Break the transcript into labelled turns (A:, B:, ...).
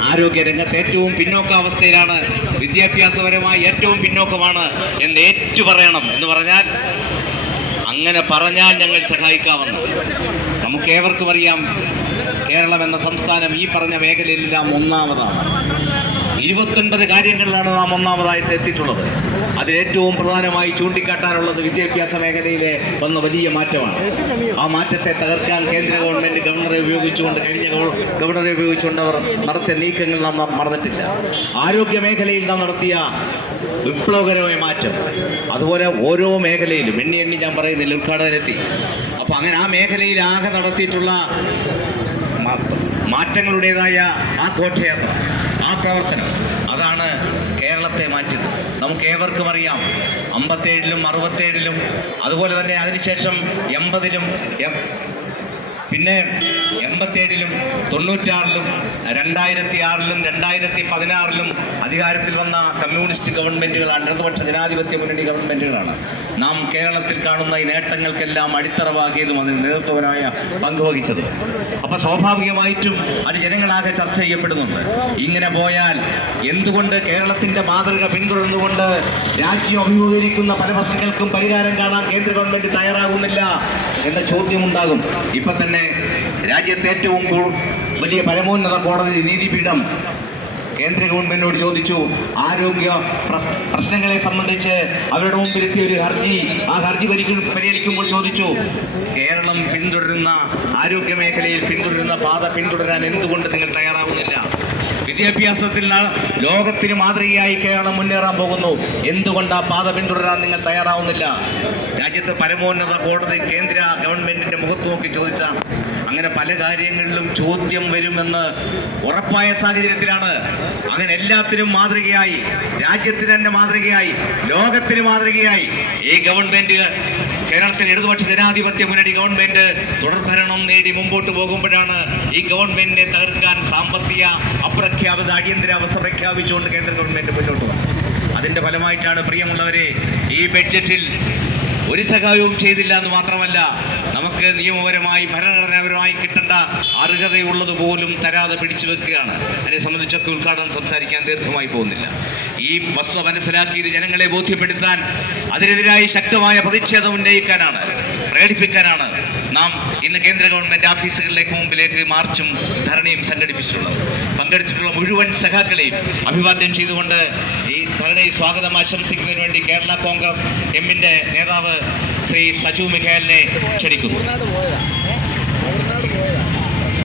A: ആരോഗ്യ രംഗത്ത് ഏറ്റവും പിന്നോക്കാവസ്ഥയിലാണ്. വിദ്യാഭ്യാസപരമായി ഏറ്റവും പിന്നോക്കമാണ് എന്ന് ഏറ്റു പറയണം എന്ന് പറഞ്ഞാൽ അങ്ങനെ പറഞ്ഞാൽ ഞങ്ങൾ സഹായിക്കാമെന്ന്. നമുക്ക് ഏവർക്കും അറിയാം കേരളം എന്ന സംസ്ഥാനം ഈ പറഞ്ഞ മേഖലയിലെല്ലാം ഒന്നാമതാണ്. ഇരുപത്തൊൻപത് കാര്യങ്ങളിലാണ് നാം ഒന്നാമതായിട്ട് എത്തിയിട്ടുള്ളത്. അതിൽ ഏറ്റവും പ്രധാനമായി ചൂണ്ടിക്കാട്ടാനുള്ളത് വിദ്യാഭ്യാസ മേഖലയിലെ വന്ന വലിയ മാറ്റമാണ്. ആ മാറ്റത്തെ തകർക്കാൻ കേന്ദ്ര ഗവൺമെന്റ് ഗവർണറെ ഉപയോഗിച്ചുകൊണ്ട് കഴിഞ്ഞ ഗവ- ഗവർണറെ ഉപയോഗിച്ചുകൊണ്ട് അവർ നടത്തിയ നീക്കങ്ങൾ നാം മറന്നിട്ടില്ല. ആരോഗ്യ മേഖലയിൽ നാം നടത്തിയ വിപ്ലവകരമായ മാറ്റം. അതുപോലെ ഓരോ മേഖലയിലും എണ്ണി എണ്ണി ഞാൻ പറയുന്നില്ല ഉദ്ഘാടനത്തിലെത്തി അപ്പോൾ അങ്ങനെ ആ മേഖലയിൽ ആകെ നടത്തിയിട്ടുള്ള മാറ്റങ്ങളുടേതായ ആ ഘോഷയാത്ര. ആ പ്രവർത്തനം അതാണ് കേരളത്തെ മാറ്റിയത്. നമുക്ക് ഏവർക്കും അറിയാം. അമ്പത്തേഴിലും അറുപത്തേഴിലും അതുപോലെ തന്നെ അതിനുശേഷം എൺപതിലും പിന്നെ എൺപത്തേഴിലും തൊണ്ണൂറ്റാറിലും രണ്ടായിരത്തി ആറിലും രണ്ടായിരത്തി പതിനാറിലും അധികാരത്തിൽ വന്ന കമ്മ്യൂണിസ്റ്റ് ഗവൺമെന്റുകളാണ് ഇടതുപക്ഷ ജനാധിപത്യ മുന്നണി ഗവൺമെന്റുകളാണ് നാം കേരളത്തിൽ കാണുന്ന ഈ നേട്ടങ്ങൾക്കെല്ലാം അടിത്തറവാകിയതും അതിന് നേതൃത്വപരമായ പങ്കുവഹിച്ചതും അപ്പോൾ സ്വാഭാവികമായിട്ടും അത് ജനങ്ങളാകെ ചർച്ച ചെയ്യപ്പെടുന്നുണ്ട്. ഇങ്ങനെ പോയാൽ എന്തുകൊണ്ട് കേരളത്തിന്റെ മാതൃക പിന്തുടർന്നുകൊണ്ട് രാജ്യം അഭിമുഖീകരിക്കുന്ന പല പ്രശ്നങ്ങൾക്കും പരിഹാരം കാണാൻ കേന്ദ്ര ഗവൺമെന്റ് തയ്യാറാകുന്നില്ല എന്ന ചോദ്യം ഉണ്ടാകും ഇപ്പൊ തന്നെ രാജ്യത്തെ ഏറ്റവും വലിയ പരമോന്നത കോടതി നീതിപീഠം കേന്ദ്ര ഗവൺമെന്റിനോട് ചോദിച്ചു ആരോഗ്യ പ്രശ്നങ്ങളെ സംബന്ധിച്ച് അവരുടെ മുമ്പിലെത്തിയ ഒരു ഹർജി ആ ഹർജി പരിഹരിക്കുമ്പോൾ ചോദിച്ചു കേരളം പിന്തുടരുന്ന ആരോഗ്യ മേഖലയിൽ പിന്തുടരുന്ന പാത പിന്തുടരാൻ എന്തുകൊണ്ട് നിങ്ങൾ തയ്യാറാവുന്നില്ല? വിദ്യാഭ്യാസത്തിൽ ലോകത്തിന് മാതൃകയായി കേരളം മുന്നേറാൻ പോകുന്നു. എന്തുകൊണ്ട് ആ പാത പിന്തുടരാൻ നിങ്ങൾ തയ്യാറാവുന്നില്ല? രാജ്യത്തെ പരമോന്നത കോടതി കേന്ദ്ര ഗവൺമെന്റിന്റെ മുഖത്ത് നോക്കി ചോദിച്ചാണ് അങ്ങനെ പല കാര്യങ്ങളിലും ചോദ്യം വരുമെന്ന് ഉറപ്പായ സാഹചര്യത്തിലാണ്. അങ്ങനെ എല്ലാത്തിനും മാതൃകയായി രാജ്യത്തിന് തന്നെ മാതൃകയായി ലോകത്തിന് മാതൃകയായി. ഈ ഗവൺമെന്റ് കേരളത്തിൽ ഇടതുപക്ഷ ജനാധിപത്യ മുന്നണി ഗവൺമെന്റ് തുടർഭരണം നേടി മുമ്പോട്ട് പോകുമ്പോഴാണ് ഈ ഗവൺമെന്റിനെ തകർക്കാൻ സാമ്പത്തിക അപ്രഖ്യാപിത അടിയന്തരാവസ്ഥ പ്രഖ്യാപിച്ചുകൊണ്ട് കേന്ദ്ര ഗവൺമെന്റ് മുന്നോട്ട് വന്നത്. അതിന്റെ ഫലമായിട്ടാണ് പ്രിയമുള്ളവരെ ഈ ബഡ്ജറ്റിൽ ഒരു സഹായവും ചെയ്തില്ല എന്ന് മാത്രമല്ല നമുക്ക് നിയമപരമായി ഭരണഘടനാപരമായി കിട്ടേണ്ട അർഹതയുള്ളത് പോലും തരാതെ പിടിച്ചു വെക്കുകയാണ്. അതിനെ സംബന്ധിച്ചൊക്കെ ഉദ്ഘാടനം സംസാരിക്കാൻ ദീർഘമായി പോകുന്നില്ല. ഈ വസ്തു മനസ്സിലാക്കി ഇത് ജനങ്ങളെ ബോധ്യപ്പെടുത്താൻ അതിനെതിരായി ശക്തമായ പ്രതിഷേധം ഉന്നയിക്കാനാണ് പ്രകടിപ്പിക്കാനാണ് നാം ഇന്ന് കേന്ദ്ര ഗവൺമെന്റ് ഓഫീസുകളിലേക്ക് മുമ്പിലേക്ക് മാർച്ചും ധരണിയും സംഘടിപ്പിച്ചിട്ടുള്ളത്. പങ്കെടുത്തിട്ടുള്ള മുഴുവൻ സഖാക്കളെയും അഭിവാദ്യം ചെയ്തുകൊണ്ട് ധരണയിൽ സ്വാഗതം ആശംസിക്കുന്നതിന് വേണ്ടി കേരള കോൺഗ്രസ് എമ്മിന്റെ നേതാവ് ശ്രീ സജു മിഖേലിനെ ക്ഷണിക്കുന്നു.